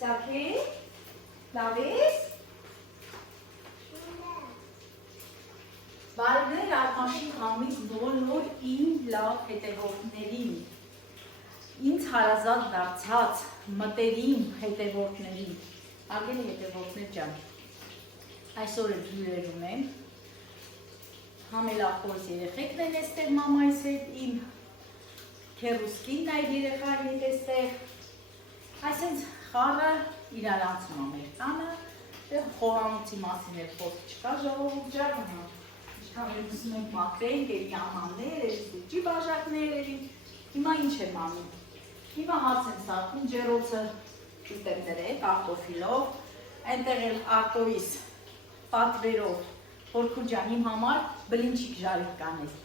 Ծակի, լավ ես։ Բարևներ Արմաշի համից բոլոր իմ լավ հետևորդներին, ինձ հարազատ դարձած մտերիմ հետևորդներին, արգելի հետևորդներ ջան, այսօր էլ հյուրեր ունեմ, համելախոս երեխեքն են էստեղ մամայիս հետ, իմ քեռուսկինն այդ երեխան հետ էստեղ, այսենց խառը իրարանցում ամեր տանը, խոհանոցի մասին էլ խոսք չկա ժողովուրդ ջան, Ինչքան ուզում ենք մաքրենք, էլի ամաններ, էլի սուճի բաժակներ, էլի, հիմա ինչ եմ անում, հիմա հաց եմ սարքում, ջեռոցը շուտ եմ դրել, կարտոֆիլով, այնտեղ էլ արտոյիս պատվերով, Խորքուր ջան, իմ համար բլինչիկ ժարիկ կանես,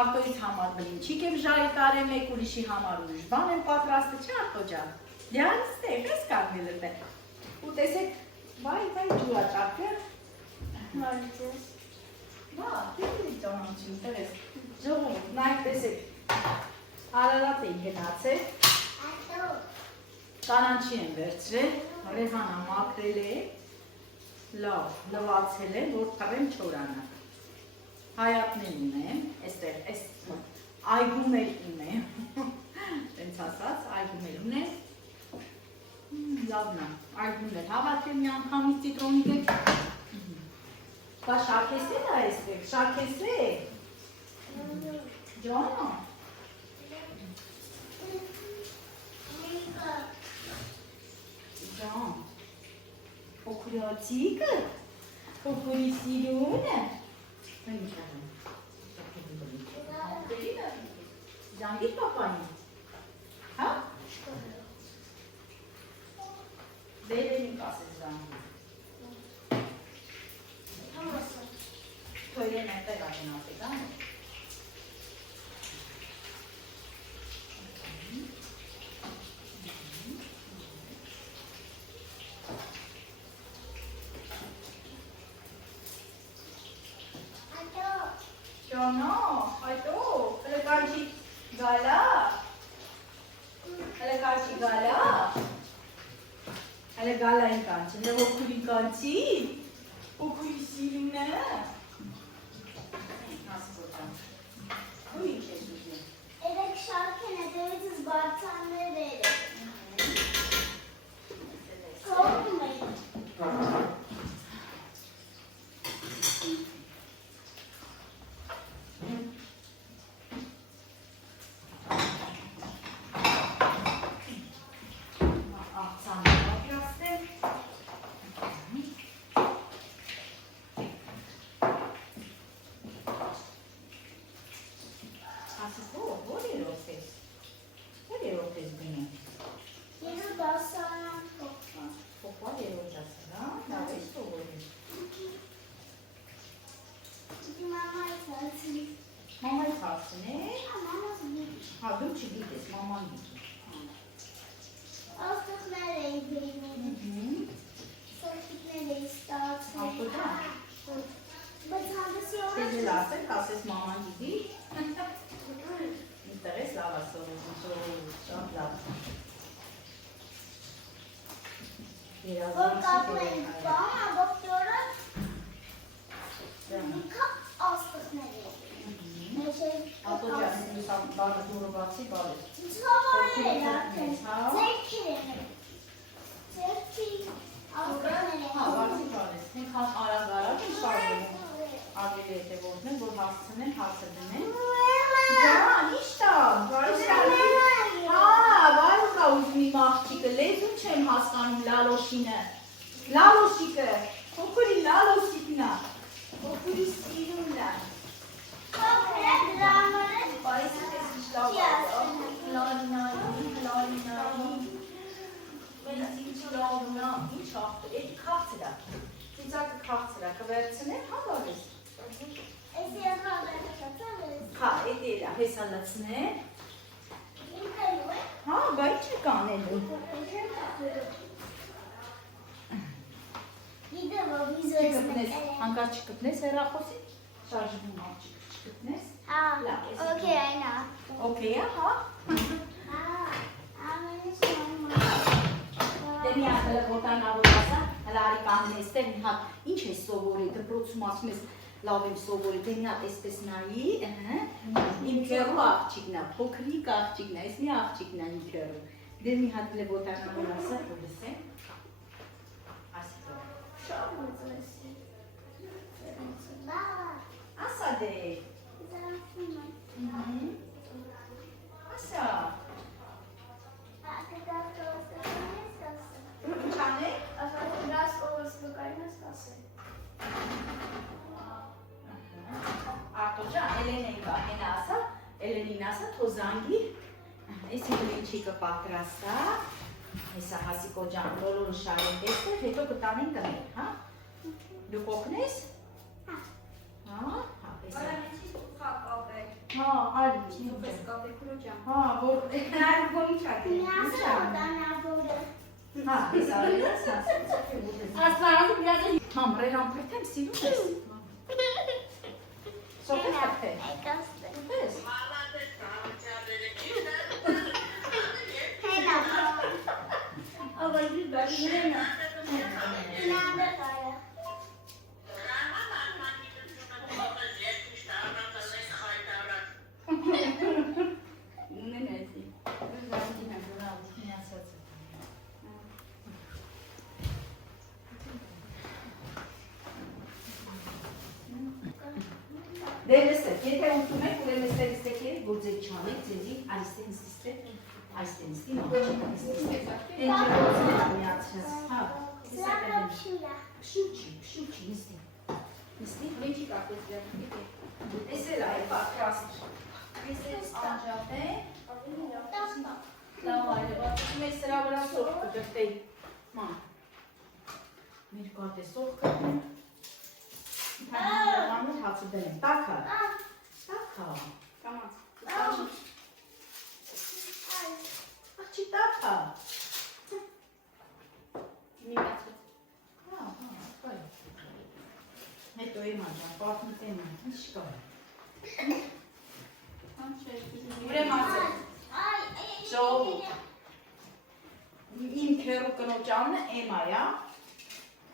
արտոյիս համար բլինչիկ եմ ժարիկ արեմ, մեկ ուրիշի համար ուրիշ բան եմ պատրաստը, չէ արտո ջան, դյան ստեղ, ես կանգնել եմ, ու տեսեք, վայ ջուրա ճարդը, Բա, դեպի ճանաչում, տերես, ժողում, նայք տեսեք, Արարատ էի գնացել, կանանչի եմ վերցրել, Ռեհանա մաքրել է, լավ, լվացել եմ, որ թռեմ չորանը, հայատներ ունեմ, էստեղ, այգում էլ ունեմ, տենց ասած, այգում էլ ունեմ, լավնա, այգում էլ հավատեմ մի անգամից ծիտրոնի դեք, Բա շարքեսել է այստեղ, շարքեսել, ջանա, ջան, փոքրացիկը, փոքրի սիրունը, ջանգիր պապանի, հա, դերենի կասես ջանգիր, Թոյեն այդտեղ ագնացեք, ա՞։ Ճանա, այդո, հələ կարճի գալա, հələ գալա են կանչը, նեղ օքուրի կանչի, օքուրի սիրունը, Երեք շարք են հետևից զբարձաններ էր։ Կողմ է։ Հանկարծ չկպնես հեռախոսի, շարժվում աղջիկ չկպնես, լավ, ես Okay, այնա։ Okay, հա։ Դեմի ատելը ոտանավորասա, հլարի կանն էստեղ մի հատ, ինչ է սովորի, դպրոցում ասում ես լավ եմ սովորի, դեմի հատ էսպես նայի, իմ քերու աղջիկն է, փոքրիկ աղջիկն է, ես մի աղջիկն է իմ քերու, դեմի հատ լե ոտանավորասա, որ լսեմ, ասիկը, ասա դե, ասա, ինչ անե, Արտոջան, Էլենեի բահենը ասա, Էլենին ասա, թոզանգի, ես ինչի կպատրաստա, հեսա հասիկո ջան, բոլորը շարեն տեսներ, հետո կտանեն կներ, հա? Դու կողնես? Հա, հեսա։ Հա, այլ, հա, որ հա, հեսա արելաս, հա, մրերան պրտեմ, սիրում ես։ Սոպես ապե։ Սոպես։ Դերեսեք, եթե ուտում եք, ուրեմ էստեղ իստեք երեք, որ ձեզ չանեք, ձեզի այստեղ նստիստեք, այստեղ նստի մաղջի, նստիստեք, ենջերոցն է միացրած, հա, պշուչի, նստի, նստի, մեջի կապեց վերդի, ես էլ այ պատրաստ, ես էլ անջատ է, լավ այլ է, բացում ես սրա վրա սող կգրտեի, ման, մեր կատ է սող կգրտեմ, Համր հացը դեմ, տակա, տակա, աղջի տակա, հետո իմ անջան, պարտնիտ եմ, ինչ կա, ուրեմ ասել, ժողու, իմ քերու կնոջանն է Էմայա,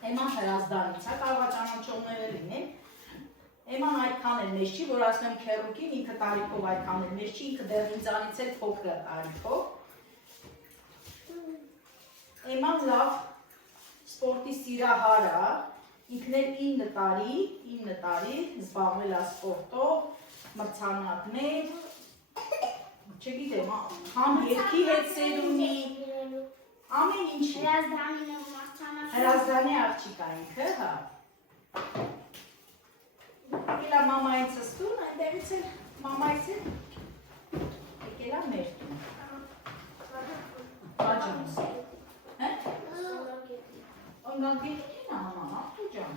Էման հրազդանից է, կարողա ճանաչողները լինեն, Էման այդքան էլ մեզ չի, որ ասում եմ քերուկին, ինքը տարիքով այդքան էլ մեզ չի, ինքը դեռ ինձանից էլ փոքր տարիքով, Էման լավ սպորտի սիրահար է, ինքն էլ 9 տարի զբաղվել է սպորտով, մրցանակներ, չգիտեմ, համ երգի հետ սեր ունի, ամեն ինչի։ Հրազդանի աղջիկ է ինքը, հա։ Եկել է մամայիցս տուն, այնտեղից էլ մամայից էլ եկել է մեր տուն։ Բաջանս։ Հե? Ընգանգետին է մամա, աղջու ջան։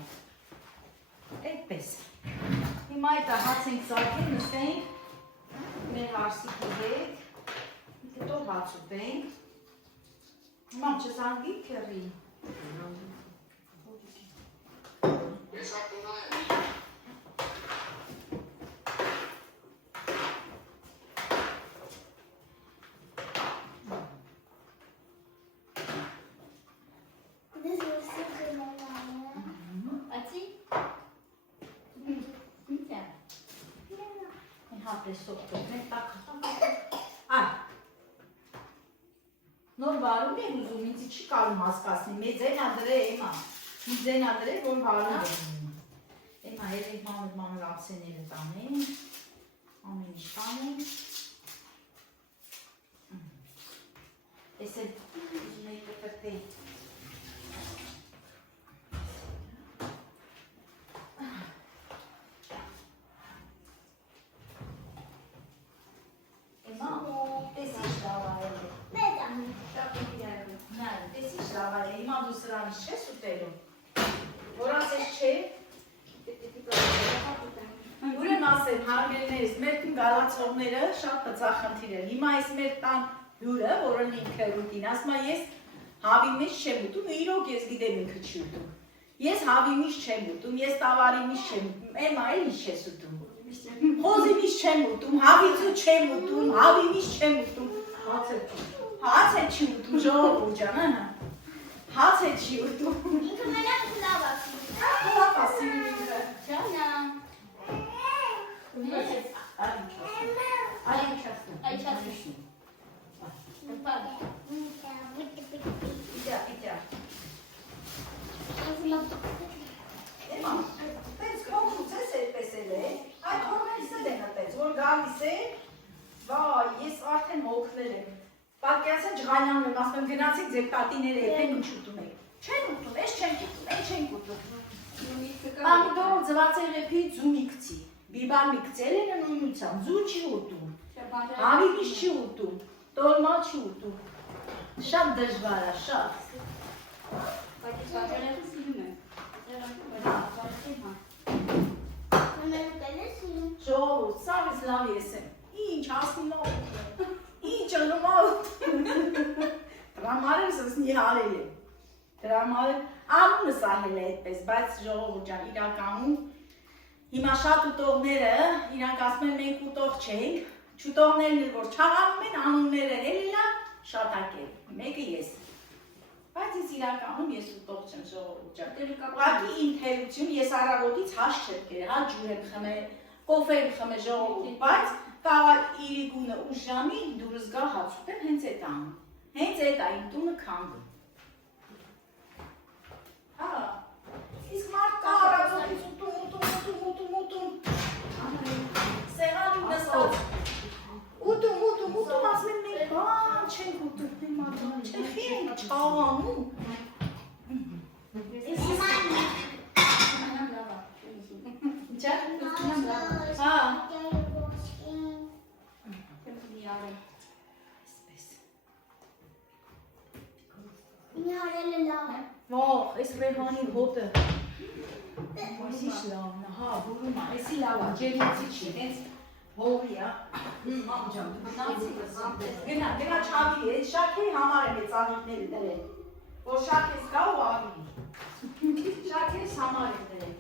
Այդպես։ Հիմա այդ հաց ենք ծակել, նստենք մեր արսիկի հետ, հետո հաց ուտենք։ Մամ, չզանգի քերի։ Ես ապունա եմ։ Ացի։ Ինչ է։ Հատ է սոպտով, մեր տակ։ Նոր վարում է ուզում, ինձ չի կարում հասկասնի, մեծ են ադրե էմա, ինձ են ադրե, որ վարում է էմա, երեք մանր ափսեները տանեն, ամեն ինչ տանեն, ես էլ ուզում էի կտրտեի, էմա, տեսիշ լավայել է, տեսիշ լավայել է, հիմա դու սրանից չես ուտելու, որ ասես չէ, ուրեմ ասեմ, հարգելներս, մեր տուն գալացողները շատ պծախնդիր են, հիմա այս մեր տան հյուրը, որը ինքը ուտին, ասմա ես հավի մեջ չեմ ուտում, իրոք ես գիտեմ ինքը չի ուտում, ես հավի մեջ չեմ ուտում, ես տավարի մեջ չեմ ուտում, էմա էլ ինչ ես ուտում, խոզի մեջ չեմ ուտում, հավիցու չեմ ուտում, հավի մեջ չեմ ուտում, հաց էլ չի ուտում, ժողովուրդ ջան, Հաց է չի ուտում։ Ինքը մենակ լավ է։ Լավ է սիրում ինքը։ Ճանա։ Այ ինչ ասում։ Այ չասում։ Պապ։ Իջա։ Էմա, տես կողմուց ես այդպես էլ է, այդ հորմենս էլ են այդպես, որ գալիս է, վայ, ես արդեն մոքվել եմ, պատկերացա ջղանյանում եմ, ասում եմ գնացիք ձեր տատիները եփեն ինչ ուտում եք, չեն ուտում, ես չենք ուտում, են չենք ուտում, պամիդոր ձվածեղեփի ձու միգցի, բիբար միգցել են նույնությամբ, ձու չի ուտում, հավիգիշ չի ուտում, տոլմա չի ուտում, շատ դժվար է, շատ, Ժողովուրդ, սաղից լավ ես եմ, ինչ ասնում ա ուտում, ինչ ընում ա ուտում, դրամարս ես նիհարել եմ, անունս ահել է այդպես, բայց ժողովուրդ ջան, իրականում, հիմա շատ ուտողները, իրանք ասում են մենք ուտող չենք, չուտողներն էլ որ չաղանում են, անունները հելելա, շատակել, մեկը ես, բայց ես իրականում ես ուտող չեմ ժողովուրդ ջան, ուղղակի իմ թերություն, ես առավոտից հաշ չեմ կերել, հա ջուր եմ խմել, կոֆե եմ խմել ժողովուրդ, բայց կարող իրիկունը 8 ժամի դուրս գա հաց ուտեմ, հենց էդ անում, հենց էդ այն տունը քանդում։ Հա, իսկ մարդ կա առավոտից ուտում, սեղանի նստած, ուտում, ասում են մենք բան չենք ուտում, չեխի ենք չաղանում։ Ող, այս ռեհանի հոտը, այսիշ լավն է, հա, բուրում է, այսի լավ է, ջերմոցի չի, հենց հողի է, մամջան, գնա չավի է, շաքերի համար եմ է ծաղիքները դրել, որ շաքես կա ու ավի, շաքես համար եմ դրել,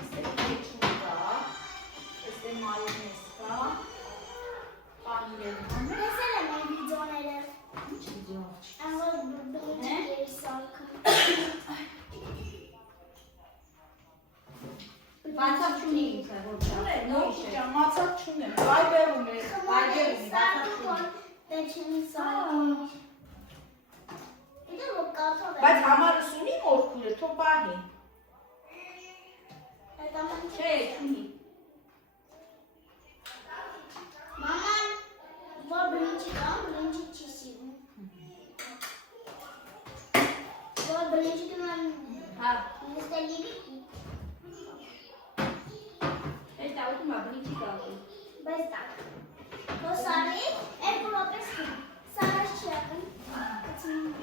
եստեղ կեչում կա, եստեղ մայոնեզ կա, պանիրել համ է, Տեսել եմ այն վիդեոները։ ինչ վիդեո աղջի, Անոր բլուջերի սարքը։ Բացակ չունի ինքը, որ չունեմ, մացակ չունեմ, վայբերում է, Տեչենի սարքը։ Իդեմ որ կաթով է։ բայց համարս ունի մորքուրը, թո պահի, չէ, չունի։ Մաման, որ բլինչի կա, բլինչի չի սիրում։ Որ բլինչի կնան Հա, նստելիվի, այս տավուտում աբնիչի կաղում։ բայց տակ։ Որ սարի, երկու րոպես կին, սարս չի ակն։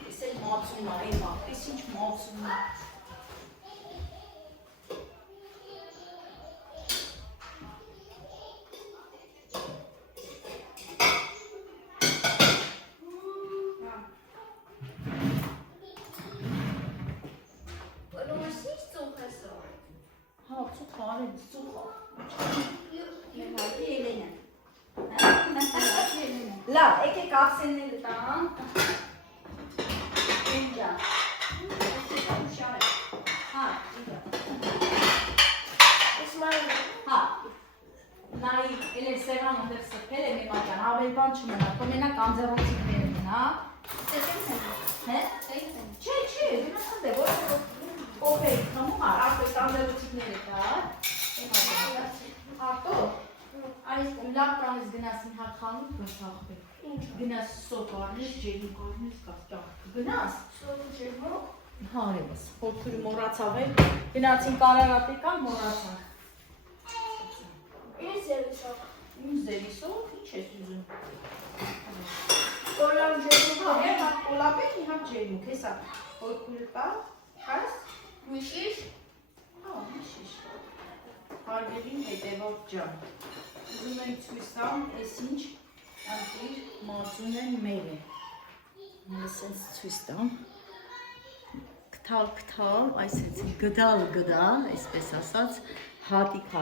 ես էլ մացում է, էմա, ես ինչ մացում է, հա, ծուխ արել, ծուխ Մեր հայտի Էլենը։ լավ, եկեք աղսենները տան, ինջա, Ուշարը։ հա, ինջա, Ես մանում եմ։ հա, նայի, էլ էր սեղան ընդեղ սրբել եմ եմակյան, ավել բան չմնա, կոմենակ անձեռոցիկներ են, հա, հե, չէ, դիմասանդ է, որ կոպե եք խմում, արդոյս անձեռոցիկներ է կա, արդո, այս լավ կանես գնասին հատ խանութ բրթախբեք, գնաս սոկ արնես, ջերմուկ արնես, կաստաղ, գնաս, հա արևս, հորդուրի մորացավ էլ, գնացին կարարատեկան մորացան, Ինչ զերուսով։ իմ զերիսով, ինչ ես ուզում, Կոլան ջերմուկ հա, հատ կոլապեք, իհատ ջերմուկ, հեսա, հորդուրի տա, կաս, Միշիշ։ հա, միշիշ, հարգելին հետևող ջան, ուզում եմ ցույց տամ, ես ինչ անտիր մածուն են մեր է, այսպես ցույց տամ, կթալ, այսպես գդալ, այսպես ասած, հատիկ,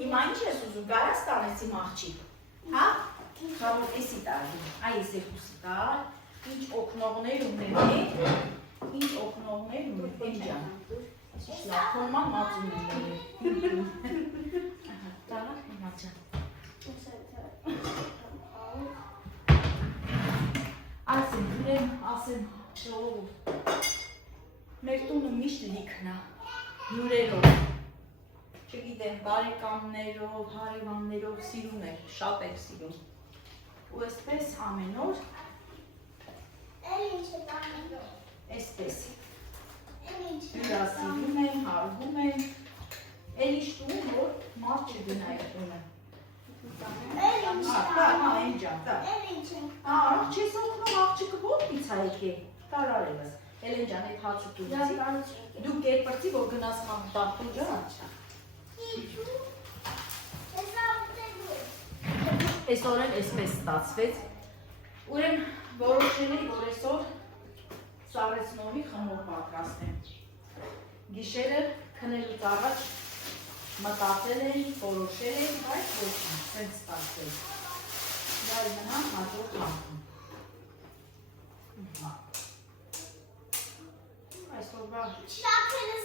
Հիմա ինչ ես ուզում, կարաս տանես իմ աղջիկ, հա? Կարող էսի տարի, այս երկուսի տար, ինչ օգնողներ ունենք, ինչ օգնողներ ունենք, եմ ջան, շլախորման մածում ունենք, տարա հիմա ջան, ասեմ, ժողովուրդ, մեր տունը միշտ լիքն է, հյուրերով, չգիտեմ, բարեկամներով, հարևաններով սիրում եք, շատ եք սիրում, ու այսպես ամեն օր, այսպես, հյուրասիրում են, հարգում են, էլ իշ տուն, որ մարդ չգնա է տունը, այն ջան, աղջ ես օգնում աղջիկը ոտից հայք է, տարարելս, Էլեն ջան, այդ հացը տունցի, դու կերպրծի, որ գնաս տախտու ջան, այսօր էլ այսպես ստացվեց, ուրեմն որոշել էի, որ այսօր սառեցնողի խմոր պատրաստեմ, գիշերը քնելուց առաջ մտածել էի, որոշել էի, բայց ոչ սենց ստացվեց, դա մնամ հաջորդ հաղթում, այսօրվա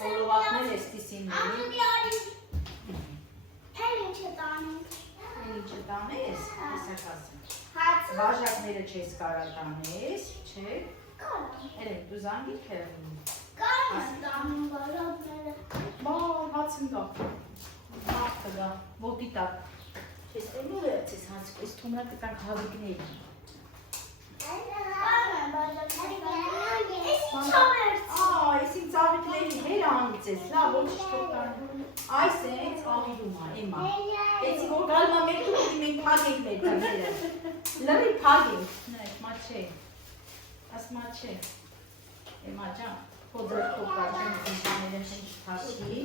հոլովակներ էստիսին ների, ինչ տանես, բաժակները չես կարա տանես, չէ, դու զանգիր քերվում, հացն գա, մարդը գա, ոտի տակ, չես տենու վերցես հանցիկ, ես թումրակը կանք հավիկնեի, ես իմ ծավիկների հեր անգծես, լավ, ոչ չոքտան, այս է էց աղիրում է, էմա, էցի որ գալմա մեր թուղի մենք պագենք մեր տաները, լրի պագենք, նայք, մա չէ, աս մա չէ, էմա ջան, խոդր խոքարժեն ինքաները հենց թաշի,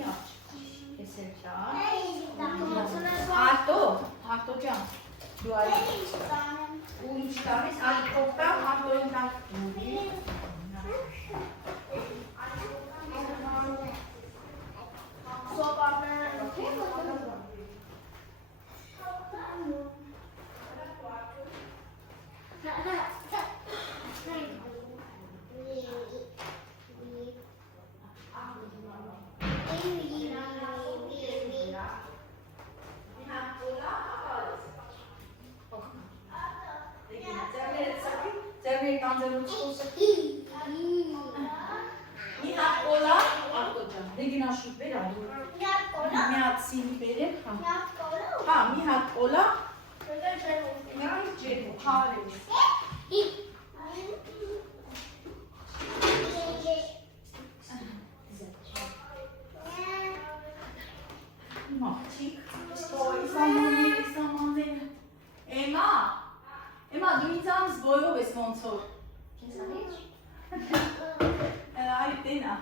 ես էլ ճա, հարտո ջան, դու այլ ու ինչ տանես, այլ խոքտավ, հարտոյին տակ դուրի, Էմա, դու ինձ անց բոյով ես ոնց որ Այ տենա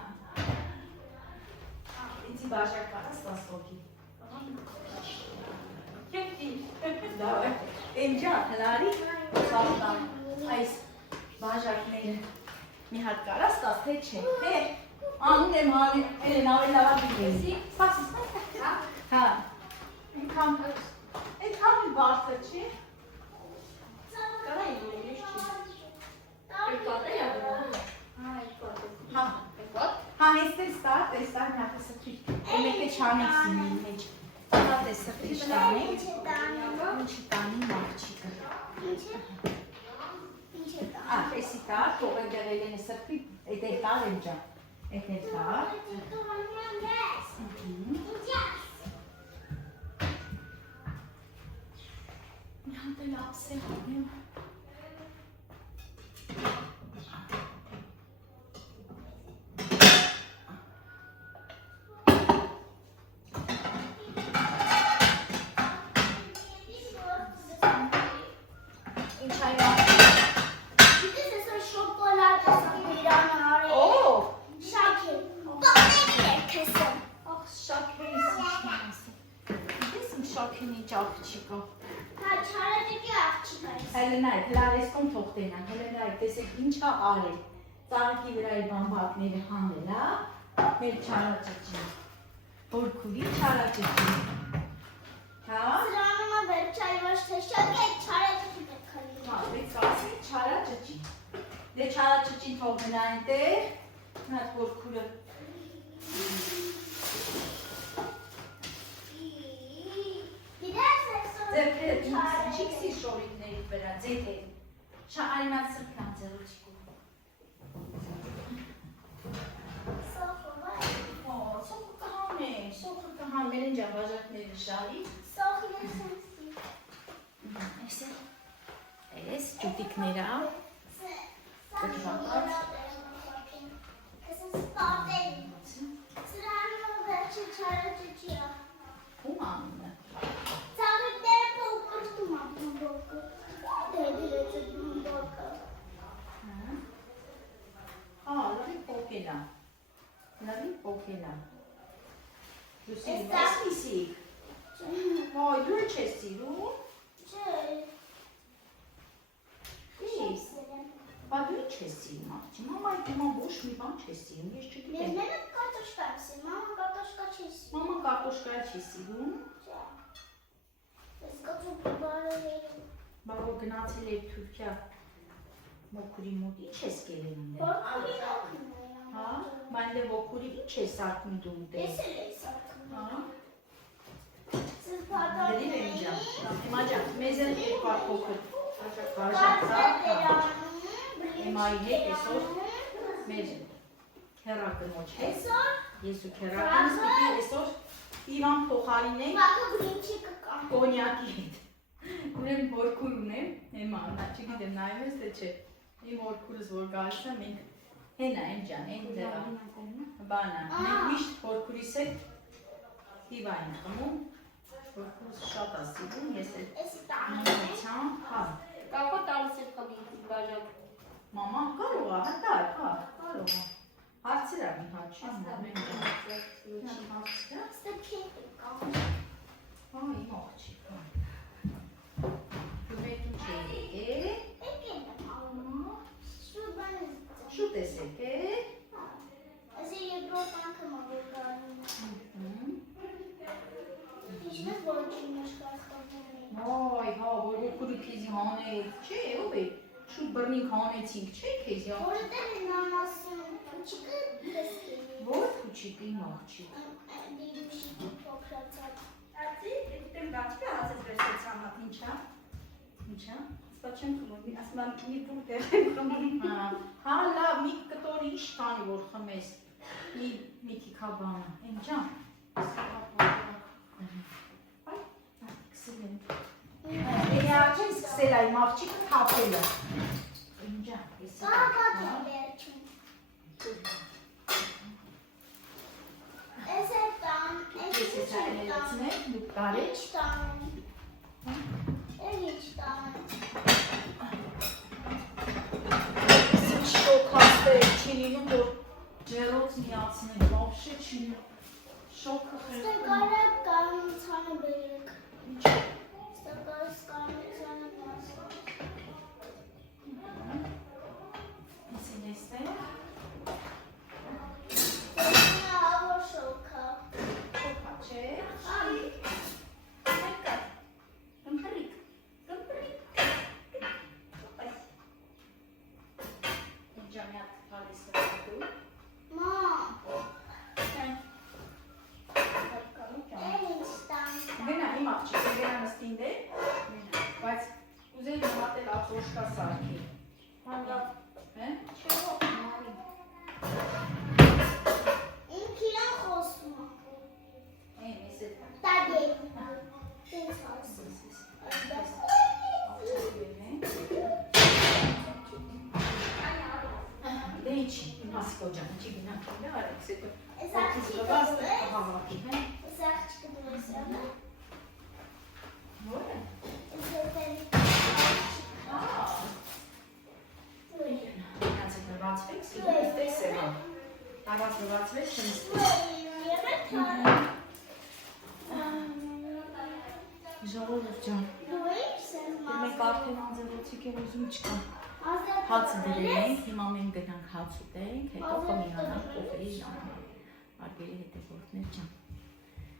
Ինձի բաժակ կարաս տասոքի Էնջա, հլարի այս բաժակները մի հատ կարաս տաս, թե չէ Անուն եմ հալեն ավելավա դիգեցի Հա Էնքան մի բարձր չի Կարայի նորիշ չի Հա, հեստես տար նախասրտիր Էմեկ է չանիքսի միլ մեջ Հա տեսրտիր շտանենք Ինչի տանի մաղջիկը Տեսի տար, թող են դեղել են սրտի Էդ էլ տար եմ ջան Էդ էլ տար Մի հատ էլ ապսել անեմ աղջիկով։ Հա, չարաճճի աղջիկ այս։ Հələ նայ, լարեսկոմ թողտենան, հələ նայ, տեսեք ինչա արել։ Ծաղկի վրայի բամբակները հանել, հա, մեր չարաճճի։ Որքուրի չարաճճի։ Հա։ Սրանումը վերջայի ոչ թե շատ է չարաճճի պետք է լինի։ Հա, դեք ասի չարաճճի։ Դե չարաճճին թողնա այնտեղ, նա որքուրը։ Գիտես այսօր Ձերքերը չիքսի շորիկների վրա, ձեթեր։ Չայնած սրկան ձերուչիկու։ սոխը Ո, սոխը կհամեր են ջավաժակների շարի։ սոխ եսենսի։ Այս ճուտիկները, Սրանումը վերջը չարաճճի է։ ում անունը։ Ծաղիկները փոքրտում է բոմբոկը։ Դեդիրեցը բոմբոկը։ Հա, լավի պոկելա։ Դուսի, ես միսիկ։ Ոյ, դու չես սիրում։ Չէ։ Ինչ։ Բա դու չես սիրում, աղջի, մամա այդ հիմա ոչ մի բան չես սիրում, ես չգիտեմ։ Մենը կարտոշկա եմ սիրում, մամա կարտոշկա չի սիրում։ Մամա կարտոշկա չի սիրում։ Չէ։ Ես կոծուկ բարերում։ Բա որ գնացել եք Թուրքիա մոքուրի մոտ, ինչ ես կերել ունել։ Որքուրի ակնում է։ Հա, բայց դե մոքուրի ինչ ես սարքում դու ուտել։ Ես էլ էի սարքում։ Հա։ Սս Դերի պատարում վեն էի։ ջան, հիմա ջան, մեզ էլ երկու փոքր։ Հիմայի հետ այսօր մեր քերակնոջ հետ։ Այսօր Ես ու քերակինս պիտի այսօր Իվան փոխարինենք բակը բրինչի կկամ։ կոնյակի հետ։ Ուրեմն որքուր ունեմ, հիմա նա չգիտեմ նայում ես թե չէ։ Իմ որքուրս որ գալիս է մենք հենա են ջան, են դրա։ Բանա, մենք միշտ որքուրիս հետ հիվա ենք խմում։ Որքուրս շատ է սիրում, ես էլ Էսի տանը։ նույնությամբ, հա։ Կապա տալիս է խմի բաժակ։ Մամա կարող է, հա, կարող է։ Հարցեր ա մի հատ չի հարցեր։ Ստե քետ կկամ։ Հա, իմ աղջիկ, հա։ Դու մեկ ինչ եկե։ Եկել եմ ալմա։ Շուտ բան ես ձեմ։ Շուտ ես եկե։ Էսի երկրորդ անգամ ա որ գալու։ Իջն ես որ չի մաշկացողների։ Ոյ, հա, որ քուրի քեզի հանեց, չէ, ով է։ Շուտ բռնիկ հանեցինք, չէ, քեզի։ Որտեղ են նամասում փուչիկը տեսքին։ Որ փուչիկ իմ աղջիկ։ Դիդուշիկի փոքրացած։ Ացի, դեմ գաչի ասես վերսեց համա։ Ինչա։ Սա չեմ խմում, ասում եմ մի դուր դեր եմ խմում։ Հա, լավ, մի կտոր ինչ տանի որ խմես։ Մի քիքաբանը, են ջան։ Այ, էքսելենտ։ Էլի արդեն սկսել է իմ աղջիկը թափելը։ Են ջան, ես Կապակի վերջում։ Էս է տան, ես էս ես այլեցնել, դուք կարեք։ Ինչ տան։ Էլ ինչ տան։ Շոկ հաստեր չի լինում, որ ջերոց միացնեն, բավշե չի լինում, շոկը Ստե խրեպում։ կարակ կանուցանը բերեք։ Ինչ է։ Ստե կարակ կանուցանը բասը։ Իսին եստե։ Տեսնա հավոր շոքա։ Շոկա չէ։ Անի։ Կմպրիկ։ Ինչ ամյատ թալիս կրատու։ Մա, Կալուկ էլ ինչ տան։ Գնա իմ աղջիկը գնա նստին դե, բայց ուզեի նմատել ախրոշկա սարքի։ Հանդա։ Հե? Ինք իրան խոսում է։ Են, ես էլ Տադե։ Տենց ասում։ Դե ինչի, իմ հասկո ջան, ինչի գնա, դա արեք, սետո Էս աղջիկը դու ես։ հավաքի, հե? Էս աղջիկը դու ես յանը։ Որը? Էս հետելի Գնացեք նվացվեք, սիրում ես տեսել ա։ Տարած նվացվեք, չնստի։ Ժողովուրդ ջան, Դու ես մենք արդեն անձեռոցիկ է ուզում չկա։ Ազատ Հացը դրել ենք, հիմա մենք գնանք հաց ուտենք, հետո կմիանանք կոֆեի ժամանակ։ Արգելի հետևորդներ ջան։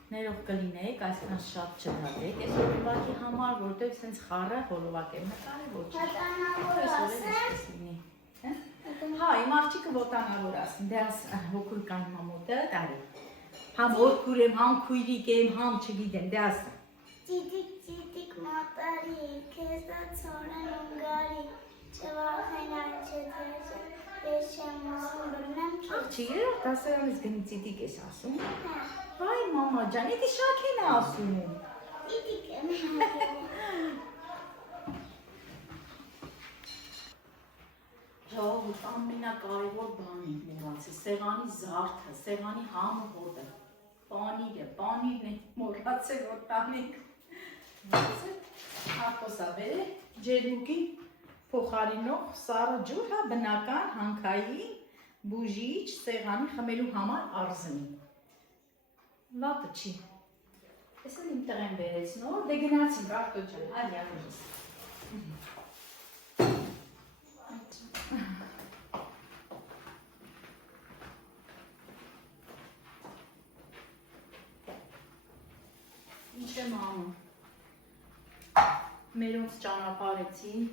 Ներող կլինեք, այսքան շատ չդատեք այս հոլովակի համար, որտեղ սենց խառը հոլովակ եմ նկարել, ոչ։ Հա, իմ աղջիկը ոտանավոր ասին, դե աս հոգուր կան մամոտը տարի։ Համ հոգուր եմ, համ քույրիկ եմ, համ չգիտեմ, դե ասա։ Ճիտիկ մատարի, քեզա ցորեն ունգարի, չվախենան չդեժը, ես չեմ ասում բրնեմ քեզ։ Աղջի, երրորդ դասարանից գնի ծիտիկ ես ասում։ Հայ մամա ջան, էդի շաքեն է ասում։ Ճիտիկ եմ Ժողովուրդ ամենակարևոր բանը մոռացի, սեղանի զարդը, սեղանի համը հոտը, պանիրն է, մոռացել որ տանենք։ Հարկոսա բեր է, ջերմուկի փոխարինող սառը ջուր, հա բնական, հանքային, բուժիչ, սեղանի խմելու համար արզնի։ Վատը չի։ Ես էլ իմ տղեն բերեց նոր, դե գնացին, բաղտո ջան, այլ յակուժս։ Ինչ եմ անում, մերոնց ճանապարհեցին,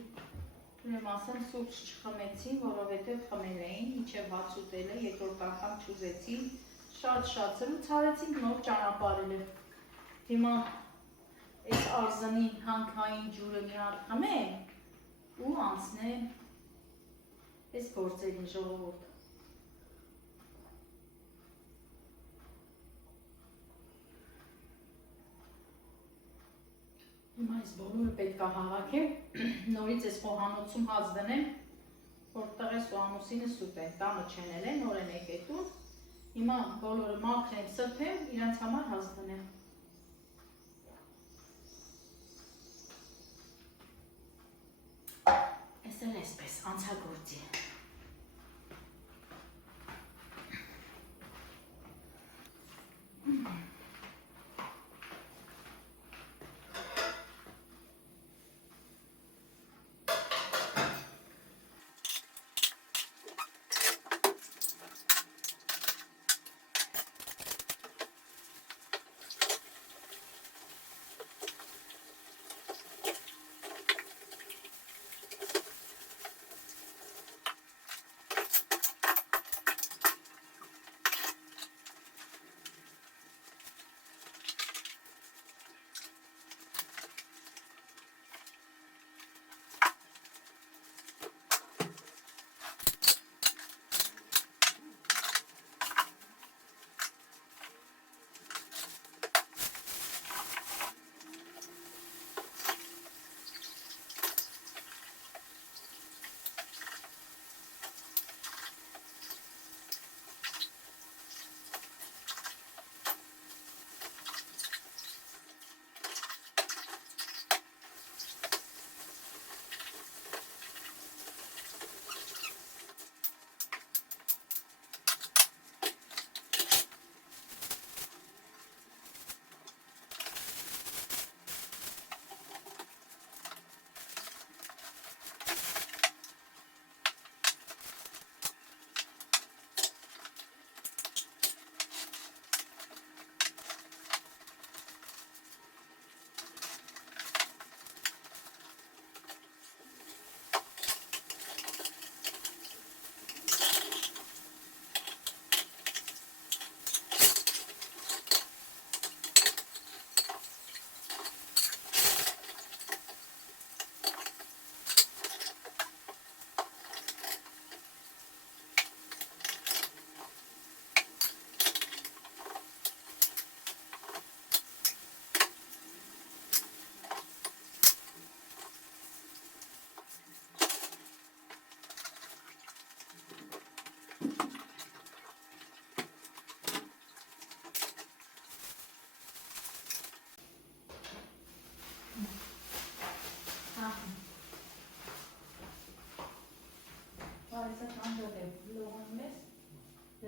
ուրեմ ասեմ սուրճ չխմեցին, որովհետև խմել էին, ինչև հաց ուտելը, երկրորդ անգամ չուզեցին, շատ զրույց արեցինք, նոր ճանապարհել է։ Հիմա այս արզնի հանքային ջուրը մի հատ խմեմ ու անցնեմ այս գործերին ժողովուրդ։ Հիմա այս բոլորը պետք է հավաքեմ, նորից այս խոհանոցում հաց դնեմ, որ տղես ու ամուսինս ուտեն, տանը չենել են, նոր են եկետուն, հիմա բոլորը մաքրեմ, սրբեմ, իրանց համար հաց դնեմ։ Ես էլ այսպես, անցագործի։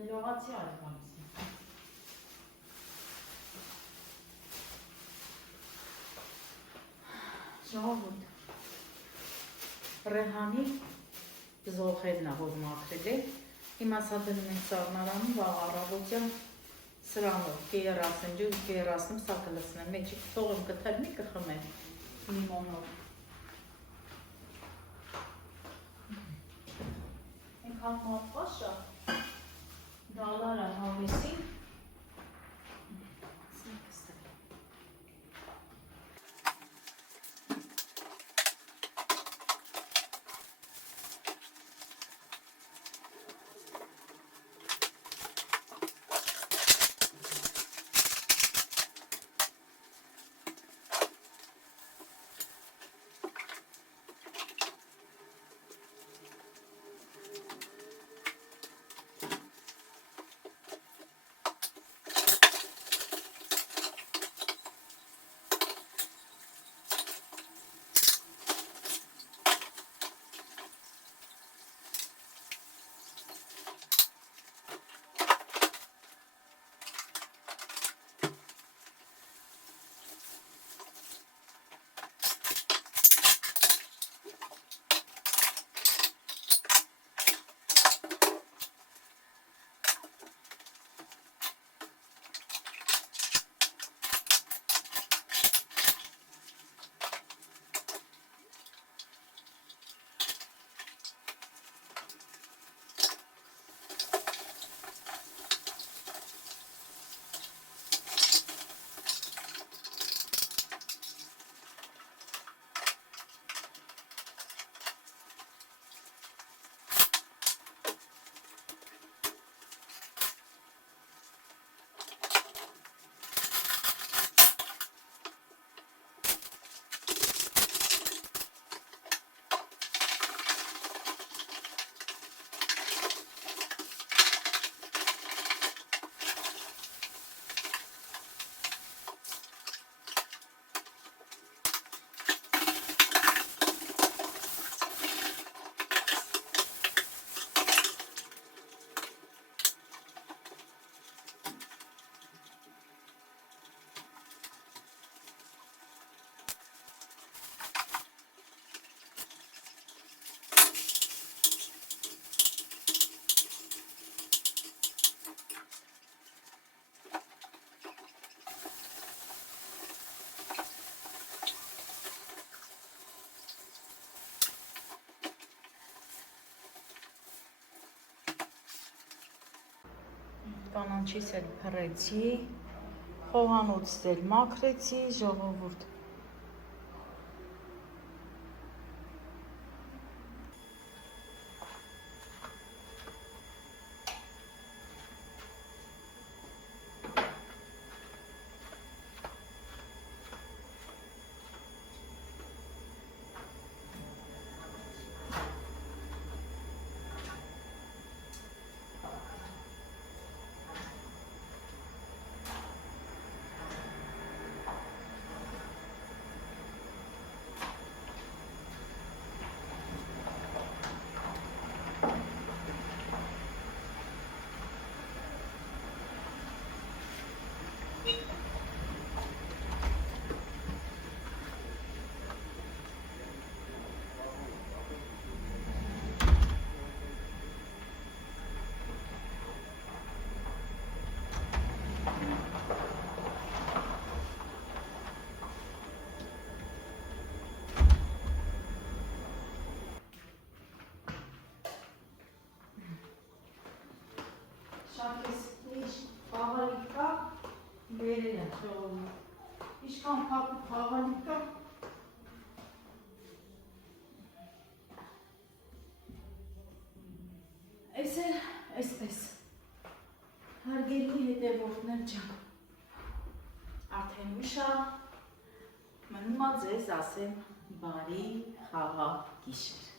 Լողացի արևանից։ Ժողովուրդ։ Ռեհանի զողերն ա, որ մաքրել է։ Հիմա սա դնում ենք սառնարանում, վաղ առավոտյան սրանով կերասեմ, ջուր կերասեմ, սա կլցնեմ, մեջի թողեմ կթել, մի կխմեմ լիմոնով։ Ենքան մատվաշա, դալարը հավեսին, կանանչիս էլ փռեցի, խոհանոցս էլ մաքրեցի, ժողովուրդ։ Վերել են ժողովուրդ, իշքան փակու խաղալիք կա, այս էլ այսպես, հարգելի հետևորդներ ջան, արդեն ուշ ա, մնում ա ձեզ ասեմ բարի խաղաղ գիշեր։